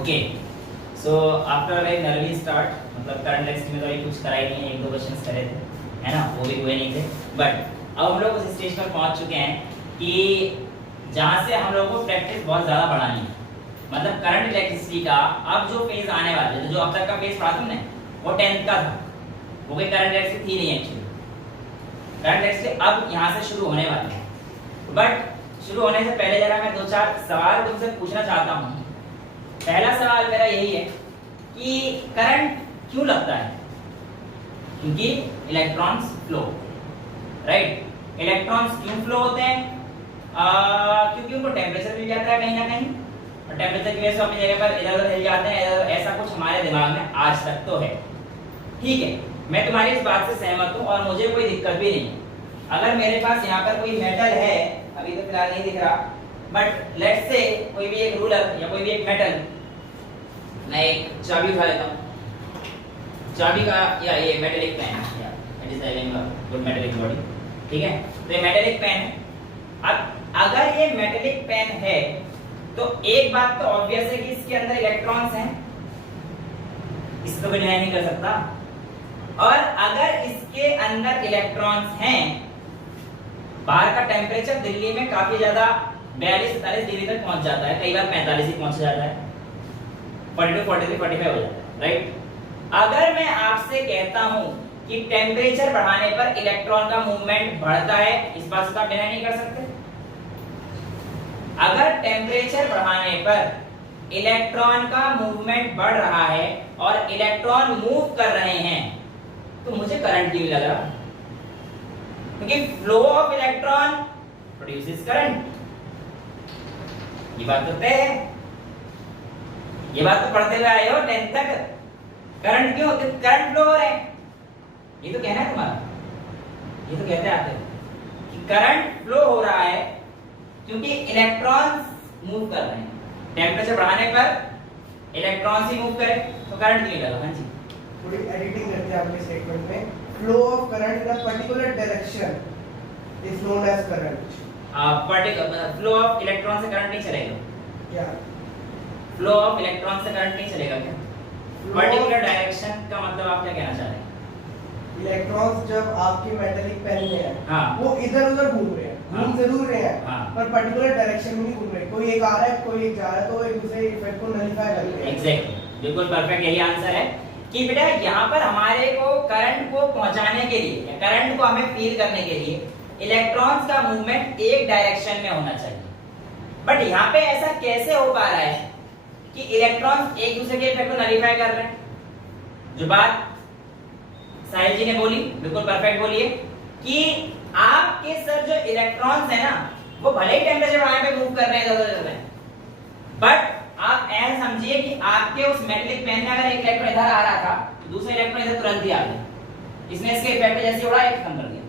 Okay so after like नरवी start मतलब current text में तो अभी कुछ करा ही नहीं है, एक दो क्वेश्चंस करे थे है ना, वो भी हुए नहीं थे। बट अब हम लोग उस स्टेज पर पहुंच चुके हैं कि जहां से हम लोगों को प्रैक्टिस बहुत ज़्यादा बढ़ानी है। मतलब करंट इलेक्ट्रिसिटी का अब जो फेज आने वाला है, जो अब तक का फेज पढ़ा तुमने वो 10th का था, वो कोई करंट इलेक्ट्रिसिटी थी नहीं एक्चुअली। करंट इलेक्ट्रिसिटी अब यहाँ से शुरू होने वाली है। बट शुरू होने से पहले जरा मैं दो चार सवाल तुमसे पूछना चाहता हूँ। पहला सवाल मेरा यही है कि करंट क्यों लगता है? क्योंकि इलेक्ट्रॉन्स फ्लो, राइट। इलेक्ट्रॉन्स क्यों फ्लो होते हैं? क्योंकि उनको टेम्परेचर मिल जाता है कहीं ना कहीं, और टेम्परेचर की वजह से अपनी जगह पर इधर उधर हिल जाते हैं, ऐसा कुछ हमारे दिमाग में आज तक तो है। ठीक है, मैं तुम्हारी इस बात से सहमत हूँ और मुझे कोई दिक्कत भी नहीं। अगर मेरे पास यहाँ पर कोई मेटल है, अभी तो फिलहाल नहीं दिख रहा, बट लेट्स से कोई भी एक रूलर या कोई भी एक मेटल, मैं एक चाबी उठा लेता हूँ, चाबी का या ये मेटेलिक पेन है, it is having a good metallic body, ठीक है। तो ये मेटेलिक पेन है। अब अगर ये मेटेलिक पेन है तो एक बात तो ऑब्वियस है कि इसके अंदर इलेक्ट्रॉन्स हैं, इसको कोई डिनाई नहीं कर सकता। और अगर इसके अंदर इलेक्ट्रॉन्स हैं, बाहर का टेम्परेचर दिल्ली में काफी ज्यादा 42-43 डिग्री तक पहुंच जाता है, कई बार 45 ही पहुंच जाता है, 42, 43, 45 हो जाता है, राइट। अगर मैं आपसे कहता हूं कि टेम्परेचर बढ़ाने पर इलेक्ट्रॉन का मूवमेंट बढ़ता है, इस बात से आप डिनाई नहीं कर सकते। अगर टेम्परेचर बढ़ाने पर इलेक्ट्रॉन का मूवमेंट बढ़ रहा है और इलेक्ट्रॉन मूव कर रहे हैं, तो मुझे करंट क्यों लग रहा? क्योंकि flow of electron produces current. ये बात तो तय है, ये बात तो पढ़ते हुए आए हो 10th तक। करंट क्यों? करंट फ्लो हो रहे हैं, ये तो कहना है तुम्हारा, ये तो कहते आते हो कि करंट फ्लो हो रहा है क्योंकि इलेक्ट्रॉन्स मूव कर रहे हैं। टेम्परेचर बढ़ाने पर इलेक्ट्रॉन्स ही मूव करें तो करंट क्यों लगा? हाँ जी, थोड़ी एडिटिंग करते हैं आपके स्टेटमेंट में। Flow of current in a particular direction is known as current. Particular flow of electron से करंट नहीं चलेगा क्या? फ्लो ऑफ इलेक्ट्रॉन से करंट नहीं चलेगा क्या? पर्टिकुलर डायरेक्शन का मतलब आप क्या कहना चाह रहे हैं? इलेक्ट्रॉन्स जब आपके मेटेलिक पेन में है, हाँ, वो इधर उधर घूम रहे हैं, घूम जरूर रहे हैं, हाँ, पर पर्टिकुलर डायरेक्शन में नहीं घूम रहे। कोई एक आ रहा है, कोई एक जा रहा है, तो एक दूसरे इफेक्ट को नलिफाई कर रहे हैं। एग्जैक्टली, बिल्कुल परफेक्ट यही आंसर है कि बेटा यहाँ पर हमारे को करंट को पहुंचाने के लिए, करंट को हमें फील करने के लिए इलेक्ट्रॉन्स का मूवमेंट एक डायरेक्शन में होना चाहिए। बट यहाँ पे ऐसा कैसे हो पा रहा है कि इलेक्ट्रॉन्स एक दूसरे के इफेक्ट को नलिफाई कर रहे हैं? जो बात साहिल जी ने बोली बिल्कुल परफेक्ट बोली है कि आपके सर जो इलेक्ट्रॉन्स है ना, वो भले ही टेम्परेचर बढ़ाने पे मूव कर रहे हैं इधर-उधर, बट आप ऐसा समझिए कि आपके उस मेटेलिक पेन में अगर एक इलेक्ट्रॉन इधर आ रहा था, तो दूसरा इलेक्ट्रॉन इधर तुरंत ही आ गया। इसने इसके इफेक्ट जैसे उड़ा एक खत्म कर दिया।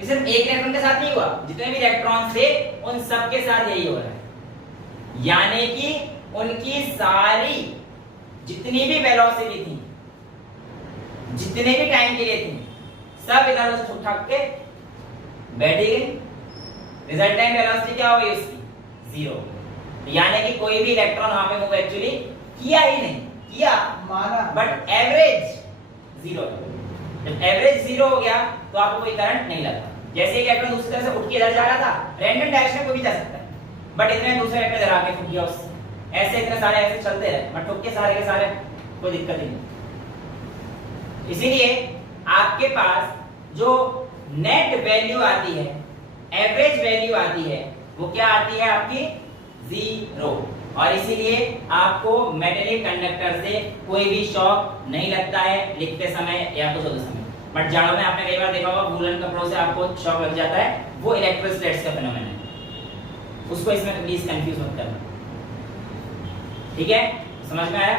ये सिर्फ एक इलेक्ट्रॉन के साथ नहीं हुआ, जितने भी इलेक्ट्रॉन थे उन सब के साथ यही हो रहा है। यानी कि उनकी सारी जितनी भी वेलोसिटी थी, जितने भी टाइम के लिए थी, सब इधर उधर ठुक ठाक के बैठ गई। रिजल्ट टाइम वेलोसिटी क्या हो गई उसकी? 0। यानी कि कोई भी इलेक्ट्रॉन वहां पे मूव एक्चुअली किया ही नहीं, किया माना, बट एवरेज 0। जब एवरेज 0 हो गया तो आपको कोई करंट नहीं लगा। जैसे एक इलेक्ट्रॉन दूसरी तरफ से उठ के इधर जा रहा था, रैंडम डायरेक्शन में कोई भी जा सकता है, बट इतने दूसरे इलेक्ट्रॉन इधर आके ठुक गया उससे। ऐसे इतने सारे ऐसे चलते रहे, बट ठुक के सारे कोई दिक्कत ही नहीं। इसीलिए आपके पास जो नेट वैल्यू आती है, एवरेज वैल्यू आती है, वो क्या आती है आपकी? 0। और इसीलिए आपको मेटेलिक कंडक्टर से कोई भी शॉक नहीं लगता है लिखते समय या कुछ होते समय। बट जाड़ों में आपने कई बार देखा होगा वूलन कपड़ों से आपको शॉक लग जाता है, वो इलेक्ट्रोस्टैटिक्स का फेनोमेनन है। उसको इसमें प्लीज कंफ्यूज मत करना, ठीक है? समझ में आया?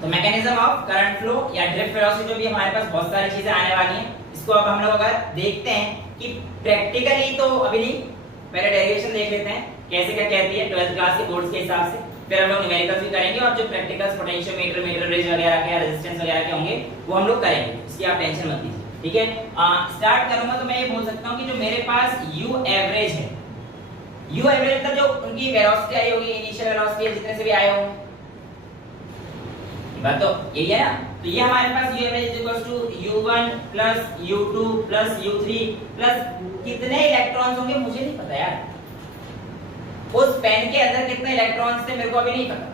तो मैकेनिज्म ऑफ करंट फ्लो या ड्रिफ्ट वेलोसिटी, जो भी हमारे पास बहुत सारी चीजें आने वाली हैं, इसको अब हम लोग अगर देखते हैं कि प्रैक्टिकली तो अभी नहीं, पहले डेरिवेशन देख लेते हैं कैसे क्या कहती है 12th क्लास के बोर्ड्स के हिसाब से, फिर हम लोग न्यूमेरिकल्स भी करेंगे और जो प्रैक्टिकल्स पोटेंशियोमीटर, मीटर रेंज वगैरह के, रेजिस्टेंस वगैरह के होंगे वो हम लोग करेंगे, इसकी आप टेंशन मत लीजिए, ठीक है? स्टार्ट करूंगा तो मैं ये बोल सकता हूं कि जो मेरे पास u एवरेज है, u एवरेज मतलब जो उनकी वेलोसिटी आई होगी, इनिशियल वेलोसिटी जितने से भी आए होंगे, बात तो यही है ना। तो ये हमारे पास u average is equal to u1 plus u2 plus u3 plus कितने इलेक्ट्रॉन्स होंगे मुझे नहीं पता यार, उस पेन के अंदर कितने इलेक्ट्रॉन्स थे मेरे को अभी नहीं पता,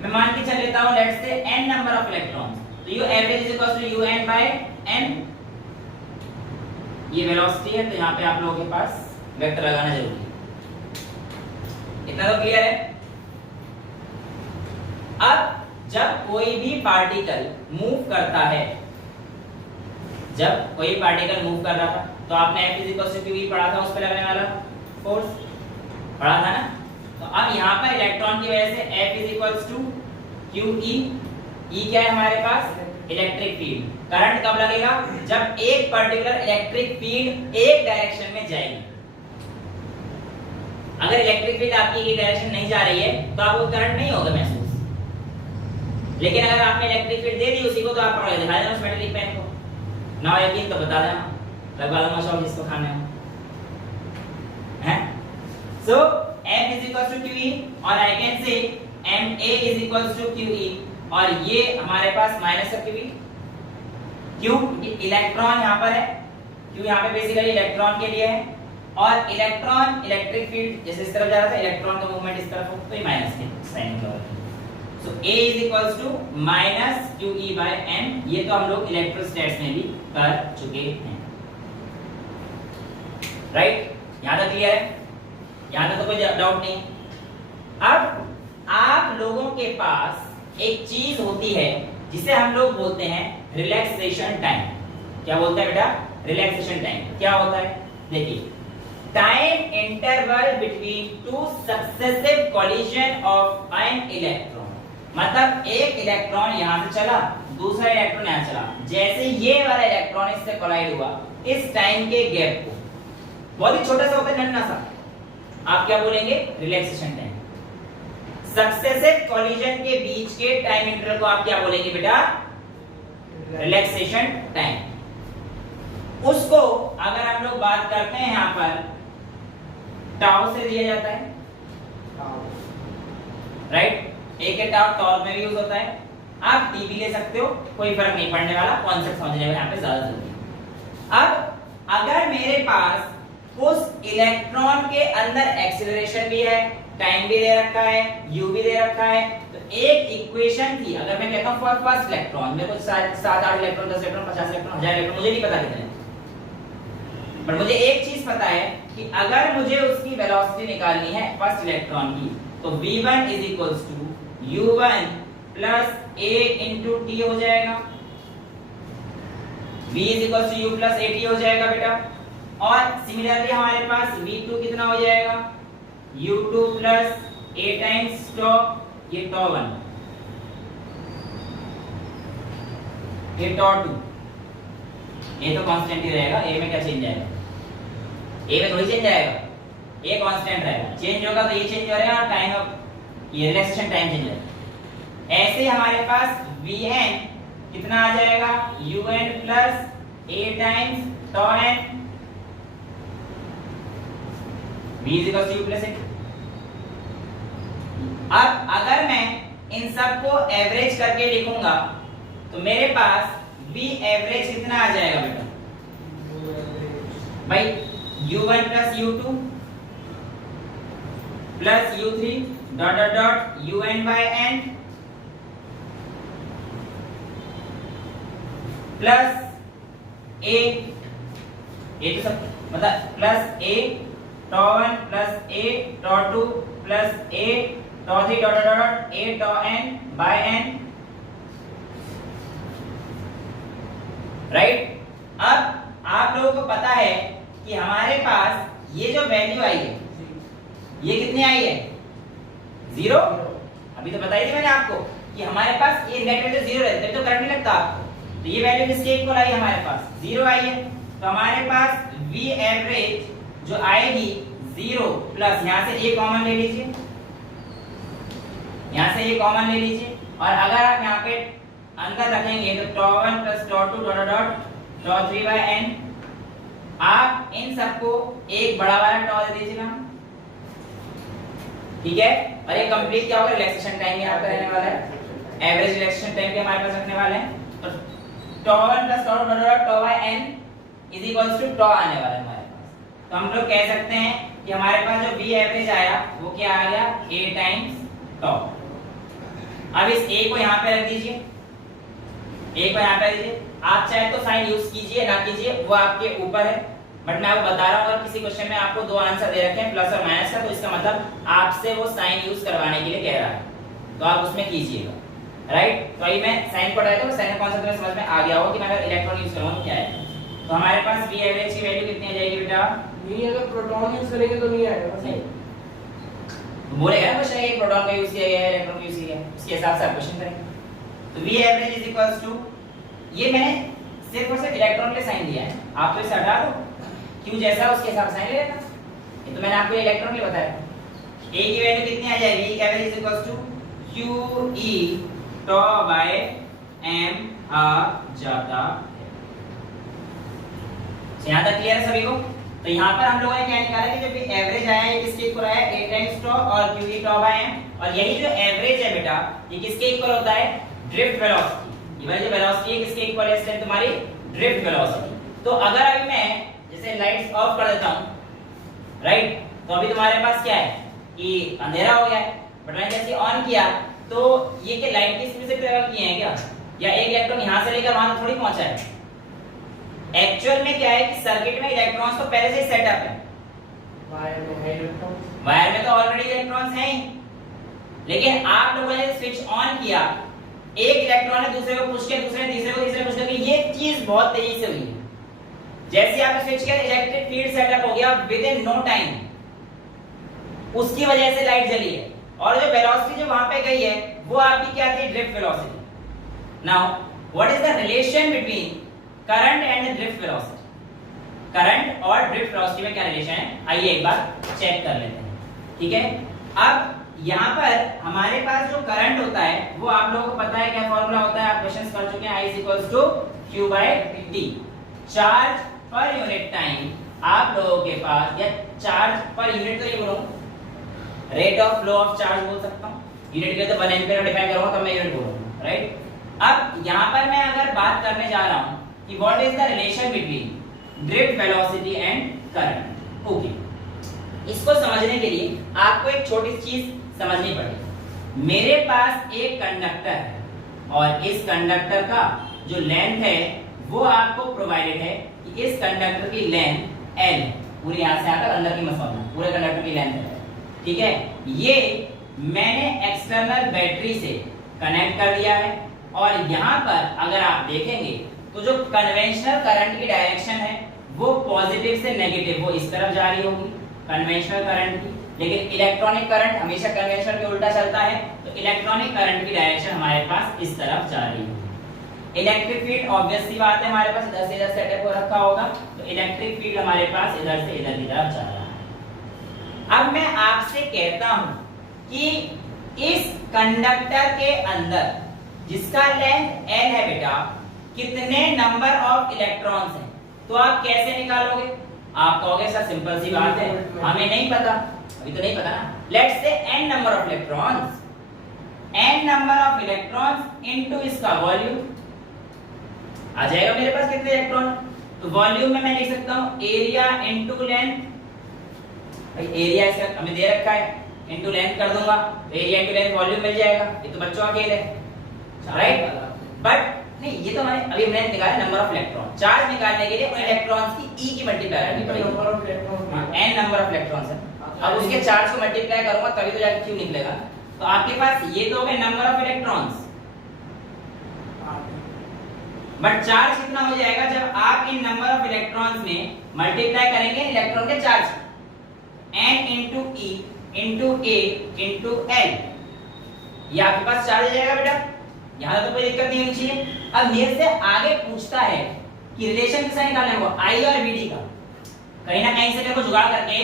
मैं मान के चल लेता हूं let's say n number of electrons, तो u average is equal to un by n, ये वेलोसिटी है तो यहां पे आप लोगों के पास वेक्टर लगाना जरूरी है, इतना तो क्लियर है। अब जब कोई भी पार्टिकल मूव करता है, जब कोई पार्टिकल मूव कर रहा था तो आपने F is equal to QE पढ़ा था, उस पे लगने वाला फोर्स पढ़ा था ना। तो अब यहाँ पर इलेक्ट्रॉन की वजह से F is equal to QE, E क्या है हमारे पास इलेक्ट्रिक फील्ड, करंट कब लगेगा जब एक पर्टिकुलर इलेक्ट्रिक फील्ड एक डायरेक्शन में जाएगी, अगर इलेक्ट्रिक फील्ड आपकी एक डायरेक्शन नहीं जा रही है तो आपको करंट नहीं होगा महसूस, लेकिन अगर आपने इलेक्ट्रिक फील्ड दे दी उसी को तो आप पढ़ दिखा देना उस मेटेलिक पेन को, ना यकीन तो बता देना, लगवा दूंगा शौक जिसको खाना है। सो F is equals to QE और I can say MA is equals to QE, और ये हमारे पास माइनस है QE, क्यों इलेक्ट्रॉन यहाँ पर है, क्यों यहाँ पे बेसिकली इलेक्ट्रॉन के लिए है, और इलेक्ट्रॉन इलेक्ट्रिक फील्ड जैसे इस तरफ जा रहा था, इलेक्ट्रॉन का मूवमेंट इस तरफ हो तो ये माइनस के साइन का होगा। सो A is equals to minus QE by n, ये तो हम लोग इलेक्ट्रोस्टैट्स में भी कर चुके हैं, राइट, यहाँ तक क्लियर है, यहाँ तक तो कोई डाउट नहीं। अब आप लोगों के पास एक चीज होती है जिसे हम लोग बोलते हैं रिलैक्सेशन टाइम, क्या बोलते हैं बेटा रिलैक्सेशन टाइम, क्या होता है देखिए, time interval between two successive collision of an electron, मतलब एक इलेक्ट्रॉन यहां से चला दूसरा इलेक्ट्रॉन यहां चला, जैसे ये वाला इलेक्ट्रॉन इससे कोलाइड हुआ, इस टाइम के गैप को बहुत ही छोटा सा होता है, नन्हा सा, आप क्या बोलेंगे रिलैक्सेशन टाइम, सक्सेसिव कोलिजन के बीच के टाइम इंटरवल को आप क्या बोलेंगे बेटा रिलैक्सेशन टाइम। उसको अगर हम लोग बात करते हैं यहां पर टाउ से दिया जाता है, राइट, एक के टाउ टॉर में भी यूज होता है, आप टी भी ले सकते हो, कोई फर्क नहीं पड़ने वाला, कॉन्सेप्ट समझने में यहाँ पे ज्यादा जरूरी है। अब अगर मेरे पास उस इलेक्ट्रॉन के अंदर एक्सीलरेशन भी है, टाइम भी दे रखा है, u भी दे रखा है, तो एक इक्वेशन थी, अगर मैं कहता हूं फॉर फर्स्ट इलेक्ट्रॉन, मेरे को 7-8 इलेक्ट्रॉन 10 इलेक्ट्रॉन 50 इलेक्ट्रॉन 1000 इलेक्ट्रॉन मुझे नहीं पता कितने, पर मुझे एक चीज पता है कि अगर मुझे उसकी वेलोसिटी निकालनी है फर्स्ट इलेक्ट्रॉन की, तो v1 is equals to u1 plus a into t हो जाएगा, v is equals to u plus at हो जाएगा बेटा, और सिमिलरली हमारे पास v2 कितना हो जाएगा u2 plus a times tau, ये tau1 ये tau2, ये तो कांस्टेंट ही रहेगा, a में क्या चेंज आएगा, a में थोड़ी चेंज आएगा, a कांस्टेंट रहेगा, चेंज होगा तो ये चेंज हो रहा है, टाइम ऑफ ये रिलैक्सेशन टाइम चेंज है। ऐसे हमारे पास vn कितना आ जाएगा un plus a times tau n, v is equal to u plus a। अब अगर मैं इन सब को एवरेज करके लिखूंगा तो मेरे पास v एवरेज कितना आ जाएगा बेटा भाई u1 plus u2 plus u3 dot dot dot un by n plus a, ये तो सब मतलब plus a tau1 plus a tau2 plus a tau3 dot dot dot a tau n by n, right. अब आप लोगों को पता है कि हमारे पास ये जो वैल्यू आई है ये कितनी आई है 0, अभी तो बताई थी मैंने आपको कि हमारे पास ये नेट वैल्यू 0 है, तभी तो करंट नहीं लगता आपको, तो ये वैल्यू किसके इक्वल आई हमारे पास 0 आई है, तो हमारे पास v एवरेज जो आएगी 0 प्लस यहाँ से a कॉमन ले लीजिए, यहाँ से a कॉमन ले लीजिए, और अगर आप यहाँ पे अंदर रखेंगे तो tau1 plus tau2 dot dot tau3 by n, आप इन सबको एक बड़ा वाला tau दे दीजिएगा, ठीक है, और ये कंप्लीट क्या होगा रिलैक्सेशन टाइम ये आपका रहने वाला है एवरेज रिलैक्सेशन टाइम के हमारे पास रखने वाले हैं, तो tau1 plus tau2 n is equals to tau आने वाला है हमारे पास। तो हम लोग कह सकते हैं कि हमारे पास जो v एवरेज आया वो क्या आ गया a टाइम्स tau। अब इस a को यहाँ पे रख दीजिए, a को यहाँ पे रख दीजिए। आप चाहे तो साइन यूज कीजिए ना कीजिए वो आपके ऊपर है, बट मैं आपको बता रहा हूँ अगर किसी क्वेश्चन में आपको दो आंसर दे रखे हैं प्लस और माइनस का, तो इसका मतलब आपसे वो साइन यूज करवाने के लिए कह रहा है, तो आप उसमें कीजिएगा, राइट। तो अभी मैं साइन को हटाया तो साइन कॉन्सेप्ट में समझ में आ गया होगा कि मैं अगर इलेक्ट्रॉन यूज करूंगा तो क्या है। तो हमारे पास v एवरेज की वैल्यू कितनी आ जाएगी बेटा? नहीं, अगर प्रोटॉन यूज करेंगे तो नहीं आएगा नहीं, तो बोलेगा ना क्वेश्चन एक प्रोटॉन का यूज किया गया है, इलेक्ट्रॉन का यूज किया गया है, उसके हिसाब से आप क्वेश्चन करेंगे। तो v average is equals to, ये मैंने सिर्फ और सिर्फ इलेक्ट्रॉन के साइन दिया है, आप तो इसे हटा दो, q जैसा उसके हिसाब से साइन ले लेना। ये तो मैंने आपको इलेक्ट्रॉन के लिए बताया। a की वैल्यू कितनी आ जाएगी? v average is equals to q e tau by m आ जाता है। यहाँ तक क्लियर है सभी को? तो यहाँ पर हम लोगों ने क्या निकाला कि जब ये एवरेज आया है किसके इक्वल आया है? a टाइम्स tau और q e tau by m, और यही जो एवरेज है बेटा ये किसके इक्वल होता है? Drift velocity. ये वाली जो वेलोसिटी है किसके इक्वल है? इसलिए तुम्हारी ड्रिफ्ट वेलोसिटी। तो अगर अभी मैं जैसे लाइट्स ऑफ कर देता हूँ, राइट, तो अभी तुम्हारे पास क्या है कि अंधेरा हो गया है, बट मैंने जैसे ऑन किया तो ये क्या लाइट की स्पीड से ट्रेवल किए हैं क्या, या एक इलेक्ट्रॉन यहां से लेकर वहां थोड़ी पहुंचा है। एक्चुअल में क्या है कि सर्किट में इलेक्ट्रॉन्स तो पहले से ही सेटअप है, वायर में तो ऑलरेडी इलेक्ट्रॉन्स हैं ही, लेकिन आप लोगों ने स्विच ऑन किया, एक इलेक्ट्रॉन ने दूसरे को पुश किया, दूसरे ने तीसरे को, तीसरे पुश करके, ये चीज बहुत तेजी से हुई है। जैसे ही आपने स्विच किया इलेक्ट्रिक फील्ड सेटअप हो गया विद इन नो टाइम, उसकी वजह से लाइट जली है, और जो वेलोसिटी जो वहां पे गई है वो आपकी क्या थी? Drift velocity. Now what is the relation between current and drift velocity? Current और ड्रिफ्ट वेलोसिटी में क्या रिलेशन है, आइए एक बार चेक कर लेते हैं, ठीक है। अब यहाँ पर हमारे पास जो करंट होता है वो आप लोगों को पता है क्या फॉर्मूला होता है, आप क्वेश्चंस कर चुके हैं, I = Q/T। Charge per unit time आप लोगों के पास, या चार्ज पर यूनिट तो ये बोलूं, rate of flow of charge बोल सकता हूं, यूनिट के तो 1 एम्पीयर डिफाइन करूंगा तब मैं यूनिट बोलूंगा, राइट। अब यहां पर मैं अगर बात करने जा रहा हूं कि what is the relation between drift velocity and current, okay, इसको समझने के लिए आपको एक छोटी चीज समझनी पड़ेगी। मेरे पास एक कंडक्टर है और इस कंडक्टर का जो लेंथ है वो आपको प्रोवाइडेड है कि इस कंडक्टर की लेंथ L, पूरे यहां से आकर अंदर की मसौदा पूरे कंडक्टर की लेंथ है, ठीक है। ये मैंने एक्सटर्नल बैटरी से कनेक्ट कर दिया है, और यहां पर अगर आप देखेंगे तो जो कन्वेंशनल करंट की डायरेक्शन है वो पॉजिटिव से नेगेटिव, वो इस तरफ जा रही होगी कन्वेंशनल करंट की, लेकिन इलेक्ट्रॉनिक करंट हमेशा कन्वेंशनल के उल्टा चलता है, तो इलेक्ट्रॉनिक करंट की डायरेक्शन हमारे पास इस तरफ जा रही है। इलेक्ट्रिक फील्ड ऑब्वियस सी बात है हमारे पास इधर से इधर सेटअप हो रखा होगा, तो इलेक्ट्रिक फील्ड हमारे पास इधर से इधर की तरफ जा रहा है। अब मैं आपसे कहता हूं कि इस कंडक्टर के अंदर जिसका लेंथ L है बेटा, कितने नंबर ऑफ इलेक्ट्रॉन्स हैं, तो आप कैसे निकालोगे? आप कहोगे सर सिंपल सी बात है, हमें नहीं पता, अभी तो नहीं पता ना। Let's say n number of electrons, n number of electrons into इसका वॉल्यूम आ जाएगा मेरे पास कितने इलेक्ट्रॉन, तो वॉल्यूम में मैं लिख सकता हूं एरिया इनटू लेंथ, भाई एरिया इसका हमें दे रखा है, इनटू लेंथ कर दूंगा, एरिया इनटू लेंथ वॉल्यूम मिल जाएगा, ये तो बच्चों का खेल है, राइट। बट नहीं, ये तो मैंने अभी मैंने निकाला नंबर ऑफ इलेक्ट्रॉन, चार्ज निकालने के लिए उन इलेक्ट्रॉन्स की e की मल्टीप्लाई करनी पड़ेगी, number of electron n number of electrons है। अब उसके चार्ज को मल्टीप्लाई करूंगा तभी तो जाके q निकलेगा, तो आपके पास ये तो हो गए number of electrons, but charge कितना हो जाएगा जब आप इन नंबर ऑफ इलेक्ट्रॉन्स में मल्टीप्लाई करेंगे इलेक्ट्रॉन के charge, n into e into a into l, ये आपके पास चार्ज आ जाएगा बेटा, यहां तो कोई दिक्कत नहीं होनी चाहिए। अब मेरे से आगे पूछता है कि रिलेशन किसका निकालना है, I और VD का, कहीं ना कहीं से मेरे को जुगाड़ करके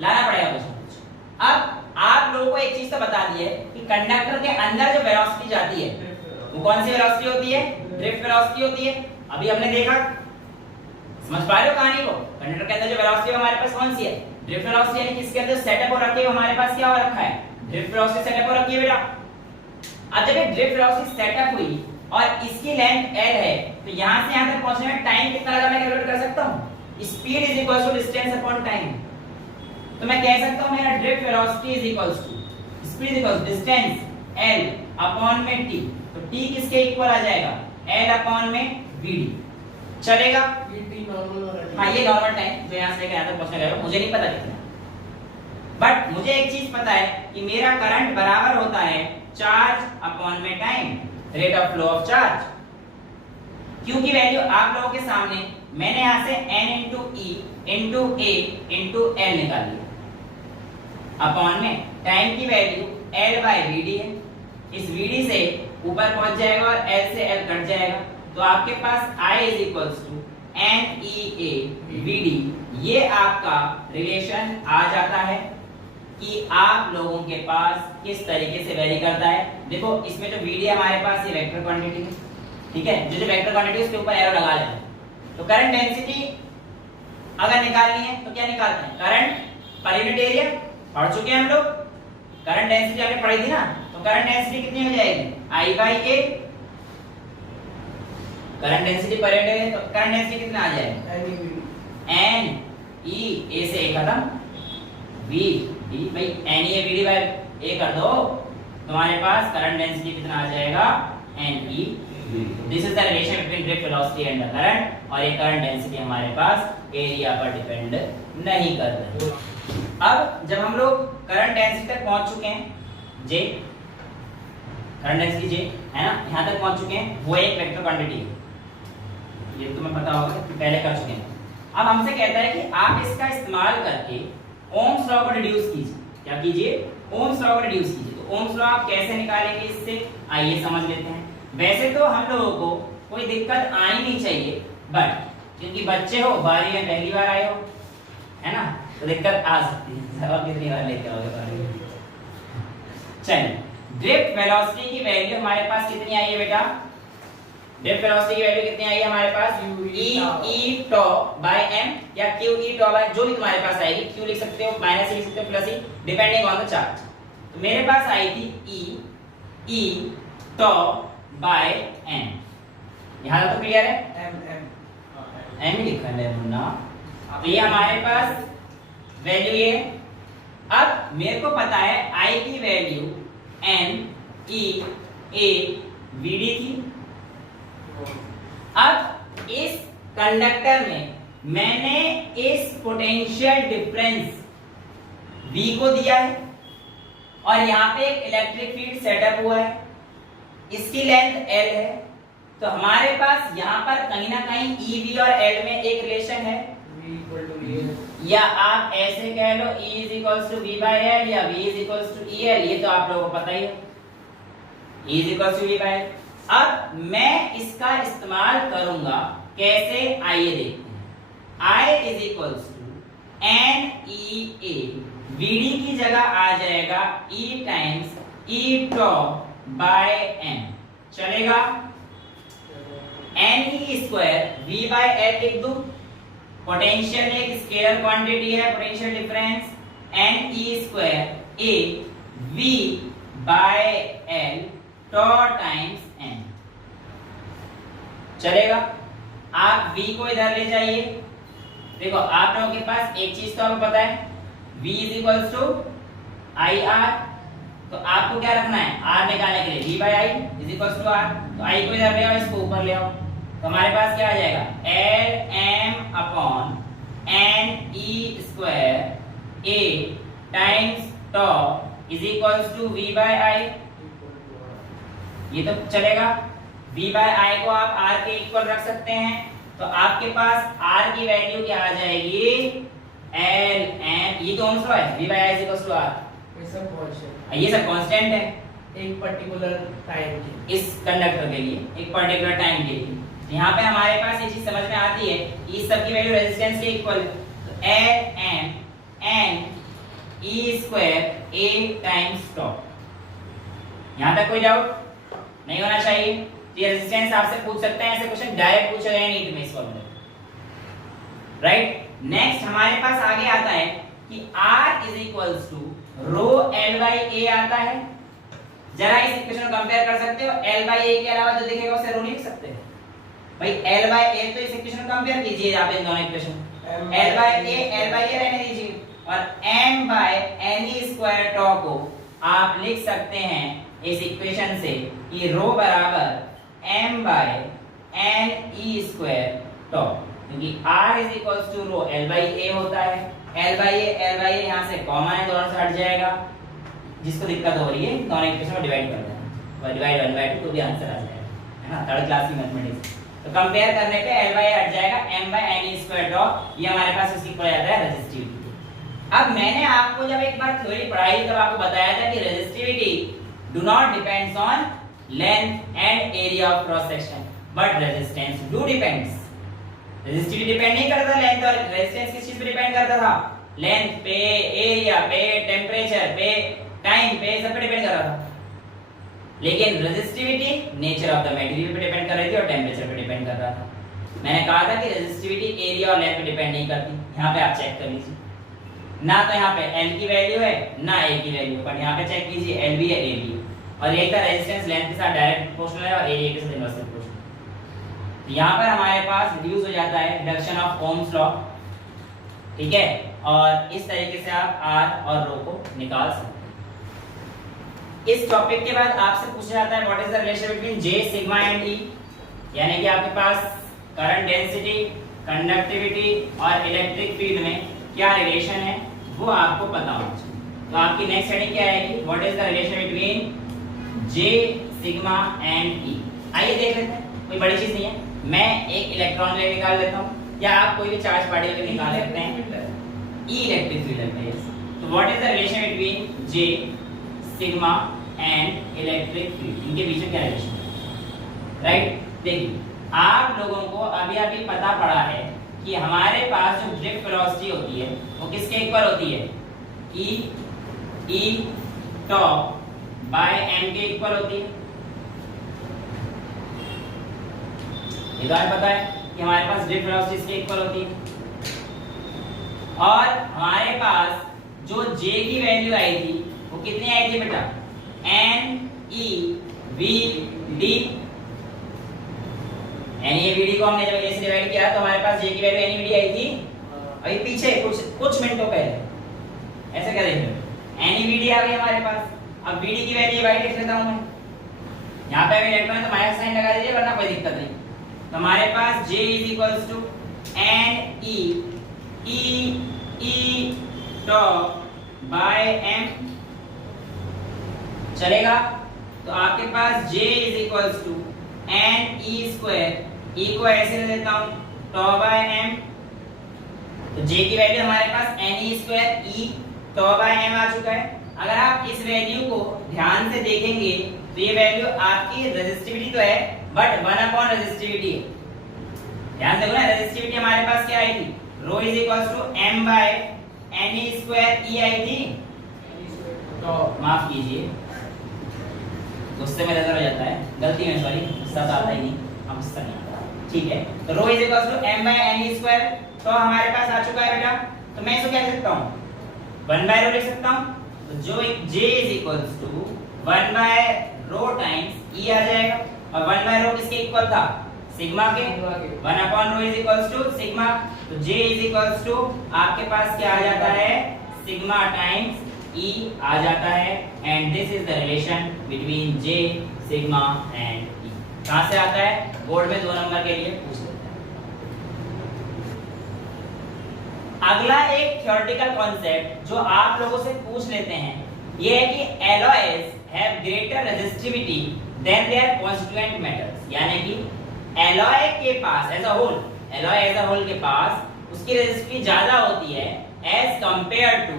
लाना पड़ेगा कुछ। अब आप लोगों को एक चीज तो बता दी है कि कंडक्टर के अंदर जो वेलोसिटी जाती है वो कौन सी वेलोसिटी होती है? ड्रिफ्ट वेलोसिटी होती है। अभी हमने देखा, समझ पा रहे हो कहानी को, कंडक्टर के अंदर जो वेलोसिटी हमारे पास कौन सी है? ड्रिफ्ट वेलोसिटी, यानी किसके अंदर सेटअप हो रखी है, हमारे पास क्या हो रखा है? ड्रिफ्ट वेलोसिटी सेटअप हो रखी है बेटा। अब जब ये ड्रिफ्ट वेलोसिटी सेटअप हुई और इसकी लेंथ l है, तो यहां से यहां तक पहुंचने में टाइम कितना लगा मैं कैलकुलेट कर सकता हूं। Speed is equal to distance upon time. तो मैं कह सकता हूं मेरा drift velocity is equal to speed is equal to distance l upon में t। तो t किसके इक्वल आ जाएगा, l अपॉन में vd। चलेगा, ये t नॉर्मल हो रहा है। हाँ ये नॉर्मल टाइम जो यहां से लेकर यहां तक पहुंचने का, मुझे नहीं पता कितना, बट मुझे एक चीज पता है कि मेरा करंट बराबर होता है चार्ज अपॉन में time, rate of flow of charge. Q की वैल्यू आप लोगों के सामने मैंने यहां से n into E into A into L निकाल लिया अपॉन में टाइम की वैल्यू L by VD है। इस VD से ऊपर पहुंच जाएगा और L से L कट जाएगा, तो आपके पास I is equals to NEA VD। ये आपका रिलेशन आ जाता है कि आप लोगों के पास किस तरीके से वेरी करता है। देखो इसमें जो VD हमारे पास ये वेक्टर क्वांटिटी है, ठीक है, जो वेक्टर क्वांटिटी उसके ऊपर एरो लगा लेते हैं। तो करंट डेंसिटी अगर निकालनी है तो क्या निकालते हैं, करंट पर यूनिट एरिया पढ़ चुके हैं हम लोग, करंट डेंसिटी आपने पढ़ी थी ना। तो करंट डेंसिटी कितनी हो जाएगी, I by A। Current density per unit area, तो करंट डेंसिटी कितना आ जाएगा, N E A से A खत्म, V D भाई N E A V D by A कर दो, तुम्हारे पास करंट डेंसिटी कितना आ जाएगा, N E V D। This is the relation between drift velocity and the current. और ये करंट डेंसिटी हमारे पास एरिया पर डिपेंड नहीं कर रही। अब जब हम लोग करंट डेंसिटी तक पहुंच चुके हैं, J करंट डेंसिटी J है ना, यहां तक पहुंच चुके हैं, वो एक वेक्टर क्वांटिटी है, ये तुम्हें पता होगा कि पहले कर चुके हैं। अब हमसे कहता है कि आप इसका इस्तेमाल करके ओम्स लॉ को रिड्यूस कीजिए। क्या कीजिए, ओम्स लॉ को रिड्यूस कीजिए। तो ओम्स लॉ आप कैसे निकालेंगे इससे, आइए समझ लेते हैं। वैसे तो हम लोगों को कोई दिक्कत आनी नहीं चाहिए, बट क्योंकि बच्चे हो, बारी में पहली बार आए हो, है ना, तो दिक्कत आ सकती है। और कितनी बार लेके आओगे बारी। चलिए, ड्रिफ्ट वेलोसिटी की वैल्यू हमारे पास कितनी आई है बेटा, ड्रिफ्ट वेलोसिटी की वैल्यू कितनी आई है हमारे पास, e tau by m या q e tau by, जो भी तुम्हारे पास आएगी, q लिख सकते हो, माइनस लिख सकते हो, plus e, depending on the charge. तो मेरे पास आई थी e tau by m। यहां तक तो क्लियर है, m ही लिखा है मुन्ना। तो ये हमारे पास वैल्यू ये। अब मेरे को पता है I की value N E A V D थी। अब इस कंडक्टर में मैंने इस पोटेंशियल डिफरेंस V को दिया है और यहाँ पे एक इलेक्ट्रिक फील्ड सेटअप हुआ है, इसकी लेंथ L है। तो हमारे पास यहाँ पर कहीं ना कहीं EV और L में एक रिलेशन है, V equal to VL, या आप ऐसे कह लो E is equals to V by L या V is equals to EL, ये तो आप लोगों को पता ही है, E is equals to V by L। अब मैं इसका इस्तेमाल करूंगा कैसे, आइए देखते हैं। I is equals to NEA, VD की जगह आ जाएगा E times E tau by M, चलेगा। NE square V by L लिख दूं, पोटेंशियल एक स्केलर क्वांटिटी है, potential difference NE square A V by L tau times n, चलेगा। आप V को इधर ले जाइए। देखो आप लोगों के पास एक चीज तो आपको पता है, V is equals to IR। तो आपको क्या रखना है, R निकालने के लिए V by I is equals to R। तो I को इधर ले आओ, इसको ऊपर ले आओ, तो हमारे पास क्या आ जाएगा, L M upon N E square A times tau is equals to V by I। ये तो चलेगा। V by I को आप R के इक्वल रख सकते हैं, तो आपके पास R की वैल्यू क्या आ जाएगी, L M, ये तो ओम्स लॉ है, V by I is equals to R। ये सब कांस्टेंट है एक पर्टिकुलर टाइम के, इस कंडक्टर के लिए, एक पर्टिकुलर टाइम के लिए। यहाँ पे हमारे पास ये चीज समझ में आती है, इस सब की वैल्यू रेजिस्टेंस के इक्वल, तो L M N E square A times tau। यहाँ तक कोई डाउट नहीं होना चाहिए। तो ये रेजिस्टेंस आपसे पूछ सकते हैं, ऐसे क्वेश्चन डायरेक्ट पूछा गया नीट में इस फॉर्मूले, राइट। नेक्स्ट हमारे पास आगे आता है कि R is equals to row L by A आता है। जरा इस इक्वेशन को कंपेयर कर सकते हो, L by A के अलावा जो दिखेगा उसे रो नहीं लिख सकते भाई। L by A तो इस इक्वेशन को कंपेयर कीजिए आप इन दोनों इक्वेशन, L by A रहने दीजिए और m by n square tau को आप लिख सकते हैं इस इक्वेशन से कि रो बराबर m by n e square tau, क्योंकि r is equals to rho L by A होता है। L by A यहाँ से कॉमन है, दोनों से हट जाएगा। जिसको दिक्कत हो रही है दोनों इक्वेशन को डिवाइड कर देना, और डिवाइड 1/2 तो भी आंसर आ जाएगा, है ना, थर्ड क्लास की मैथमेटिक्स। तो कंपेयर करने पे L by A हट जाएगा, m by n square tau ये हमारे पास उसकी पड़ जाता है रेजिस्टिविटी। अब मैंने आपको जब एक बार थ्योरी पढ़ाई तब आपको बताया था कि resistivity do not depends on length and area of cross section, but resistance do depends. Resistivity depend नहीं करता लेंथ और रेजिस्टेंस किस चीज पे डिपेंड करता था, लेंथ पे, एरिया पे, टेंपरेचर पे, टाइम पे, सब पे डिपेंड कर रहा था। लेकिन resistivity nature of the material पे डिपेंड कर रही थी और टेंपरेचर पे डिपेंड कर रहा था। मैंने कहा था कि रेजिस्टिविटी एरिया और लेंथ पे डिपेंड नहीं करती। यहाँ पे आप चेक कर लीजिए, ना तो यहाँ पे L की वैल्यू है ना A की वैल्यू, पर यहाँ पे चेक कीजिए L भी है A भी है, और यही था रेजिस्टेंस लेंथ के साथ डायरेक्ट प्रोपोर्शनल है और एरिया के साथ इनवर्सली प्रोपोर्शनल। तो यहाँ पर हमारे पास रिड्यूस हो जाता है रिडक्शन ऑफ ओम्स लॉ, ठीक है, और इस तरीके से आप R और रो को निकाल सकते हैं। इस टॉपिक के बाद आपसे पूछा जाता है what is the relation between J, sigma and E, यानी कि आपके पास करंट डेंसिटी, कंडक्टिविटी और इलेक्ट्रिक फील्ड में क्या रिलेशन है वो आपको पता होना चाहिए। तो आपकी नेक्स्ट हेडिंग क्या आएगी, what is the relation between J, sigma and E। आइए देख लेते हैं, कोई बड़ी चीज नहीं है, मैं एक इलेक्ट्रॉन ले निकाल लेता हूं, या आप कोई भी चार्ज पार्टिकल निकाल सकते हैं। E इलेक्ट्रिक फील्ड है। तो what is the relation between J, sigma and electric field, इनके बीच में क्या रिलेशन है, राइट। देखिए आप लोगों को अभी अभी पता पड़ा है कि हमारे पास जो ड्रिफ्ट वेलोसिटी होती है वो किसके इक्वल होती है, E tau बाय m के इक्वल होती है। ये तो पता है कि हमारे पास ड्रिफ्ट वेलोसिटी इसके इक्वल होती है, और हमारे पास जो J की वैल्यू आई थी वो कितनी आई थी बेटा, n e v d। n e v d को हमने जब a से डिवाइड किया तो हमारे पास J की value n e v d आई थी। अभी पीछे कुछ मिनटों पहले ऐसे क्या देख रहे हो, n e v d आ गई हमारे पास। अब v d की वैल्यू y लिख लेता हूं मैं, यहां पे अभी इलेक्ट्रॉन तो माइनस साइन लगा दीजिए वरना कोई दिक्कत नहीं। तो हमारे पास J n e tau by m चलेगा। तो आपके पास J n e square, E को ऐसे ले लेता हूं tau बाय m, तो J की वैल्यू हमारे पास n e square E tau by m आ चुका है। अगर आप इस वैल्यू को ध्यान से देखेंगे तो ये वैल्यू आपकी रेजिस्टिविटी तो है बट 1 रेजिस्टिविटी है। ध्यान देखो ना, रेजिस्टिविटी हमारे पास क्या आई थी, rho is equals to m by n e square E आई थी। तो माफ कीजिए, गुस्से में नजर हो जाता है, गलती में, सॉरी, गुस्सा तो आता ही नहीं, हम गुस्सा नहीं आता, ठीक है। तो rho is equals to m by n e square, तो हमारे पास आ चुका है बेटा। तो मैं इसको क्या लिख सकता हूं, 1 बाय रो लिख सकता हूं। तो जो J is equals to 1 by rho times E आ जाएगा, और 1 बाय रो किसके इक्वल था, सिग्मा के, 1 upon rho is equals to sigma. तो J इज इक्वल्स टू आपके पास क्या आ जाता है, सिग्मा टाइम्स E आ जाता है, and this is the relation between J, sigma and E। कहां से आता है, बोर्ड में 2 नंबर के लिए पूछ लेते हैं। अगला एक थ्योरेटिकल कॉन्सेप्ट जो आप लोगों से पूछ लेते हैं ये है कि alloys have greater resistivity than their constituent metals, यानी कि एलॉय के पास एज अ होल के पास उसकी रेजिस्टिविटी ज्यादा होती है एज कंपेयर टू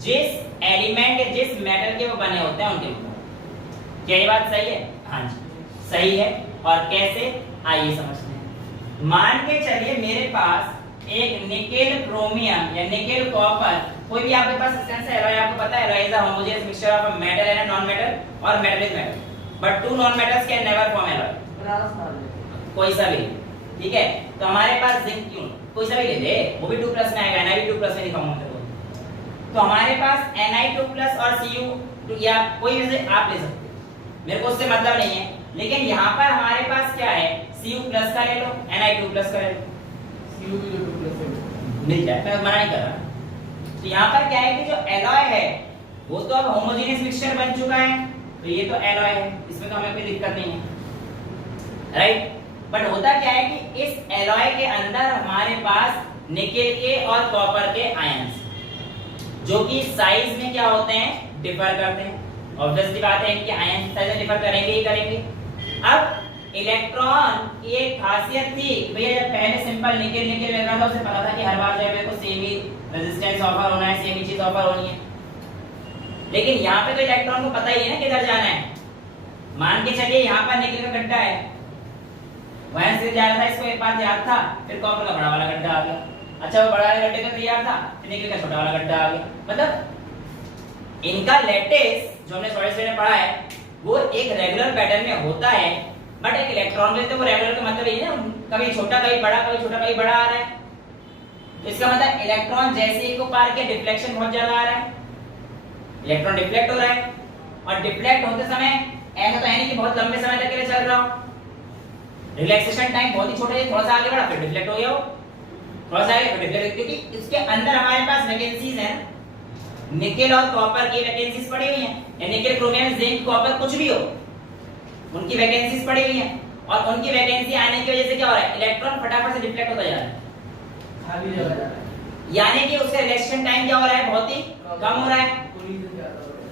जिस एलिमेंट या जिस मेटल के वो बने होते हैं उनके ऊपर। क्या ये बात सही है, हाँ जी सही है। और कैसे, आइए समझते हैं। मान के चलिए मेरे पास एक निकेल क्रोमियम या निकेल कॉपर, कोई भी आपके पास सब्सटेंस है, एलॉय आपको पता है, alloy is a homogeneous mixture of a metal and non metal और metal with metal, but two non metals can never form alloy. कोई सा भी, ठीक है। तो हमारे पास जिंक, क्यों कोई सा भी ले ले, वो भी 2+ में आएगा, Na भी 2+ में लिखाऊंगा मैं तो हमारे पास Ni2+ और Cu या कोई भी से आप ले सकते हैं। मेरे को उससे मतलब नहीं है। लेकिन यहाँ पर हमारे पास क्या है, Cu प्लस का ले लो, Ni2 प्लस का ले लो, Cu भी तो 2 प्लस है, मिल जाए, मैं मना नहीं कर रहा। तो यहाँ पर क्या है कि जो एलॉय है वो तो अब होमोजेनियस मिक्सचर बन चुका है, तो ये तो एलॉय है, इसमें तो हमें कोई दिक्कत नहीं है, राइट। बट होता क्या है कि इस एलॉय के अंदर हमारे पास निकेल के और कॉपर के आयंस, जो कि साइज में क्या होते हैं, डिफर करते हैं। ऑब्वियसली बात है कि आयन साइज में डिफर करेंगे ही करेंगे। अब इलेक्ट्रॉन की एक खासियत थी, भैया जब पहले सिंपल निकेल निकेल मिल रहा था, उसे पता था कि हर बार जो है मेरे को सेम ही रेजिस्टेंस ऑफर होना है, सेम ही चीज ऑफर होनी है। लेकिन यहाँ पे तो इलेक्ट्रॉन को पता ही है ना किधर जाना है। मान के चलिए यहाँ पर निकेल का गड्ढा है, वहां से जा रहा था, इसको एक बार याद था, फिर कॉपर का बड़ा वाला गड्ढा आ गया। अच्छा वो बड़ा वाला गड्ढे का तैयार था, फिर निकेल का छोटा वाला गड्ढा आ गया। मतलब इनका लैटिस जो हमने सॉलिड स्टेट में पढ़ा है वो एक रेगुलर पैटर्न में होता है, बट एक इलेक्ट्रॉन में तो वो रेगुलर का मतलब ये है ना, कभी छोटा कभी बड़ा, कभी छोटा कभी बड़ा आ रहा है। तो इसका मतलब इलेक्ट्रॉन जैसे ही को पार के डिफ्लेक्शन बहुत ज्यादा आ रहा है, इलेक्ट्रॉन डिफ्लेक्ट हो रहा है। और डिफ्लेक्ट होते समय ऐसा तो है नहीं कि बहुत लंबे समय तक के लिए चल रहा हो, रिलैक्सेशन टाइम बहुत ही छोटा है, थोड़ा सा आगे बढ़ा फिर डिफ्लेक्ट हो गया हो, थोड़ा सा आगे फिर डिफ्लेक्ट, क्योंकि इसके अंदर हमारे पास वैकेंसीज हैं, निकेल और कॉपर की वैकेंसीज पड़ी हुई हैं, या निकेल क्रोमियम जिंक कॉपर कुछ भी हो, उनकी वैकेंसीज पड़ी हुई हैं। और उनकी वैकेंसी आने की वजह से क्या हो रहा है, इलेक्ट्रॉन फटाफट से डिफ्लेक्ट होता जा रहा है, खाली जगह जा रहा है, यानी कि उसका रिलेक्शन टाइम क्या हो रहा है, बहुत ही कम हो रहा है,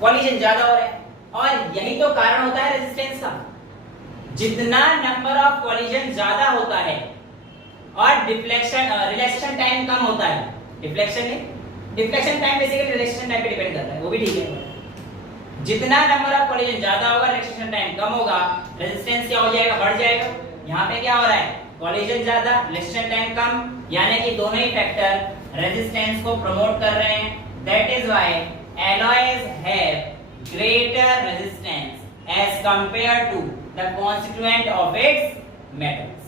कॉलिजन ज्यादा हो रहा है। और यही तो कारण होता है रेजिस्टेंस का, जितना नंबर ऑफ कॉलिजन ज्यादा होता है और डिफ्लेक्शन रिलैक्सेशन टाइम कम होता है, deflection time basically relaxation time पे डिपेंड करता है, वो भी ठीक है। जितना नंबर ऑफ कॉलिजन ज्यादा होगा, रिलैक्सेशन टाइम कम होगा, रेजिस्टेंस क्या हो जाएगा, बढ़ जाएगा। यहाँ पे क्या हो रहा है, कॉलिजन ज्यादा, रिलैक्सेशन टाइम कम, यानी कि दोनों ही फैक्टर रेजिस्टेंस को प्रमोट कर रहे हैं। That is why alloys have greater resistance as compared to the constituent of its metals.